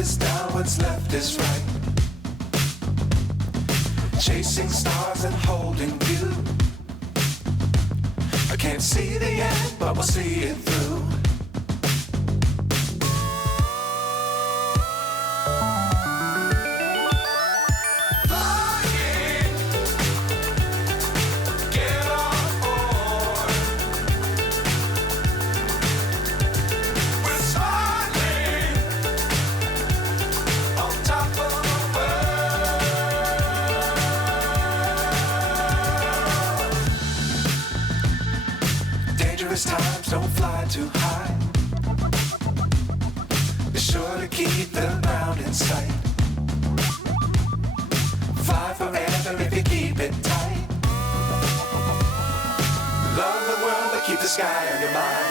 is down, what's left is right. Chasing stars and holding you. I can't see the end, but we'll see it through. Times don't fly too high. Be sure to keep the ground in sight. Fly forever if you keep it tight. Love the world but keep the sky on your mind.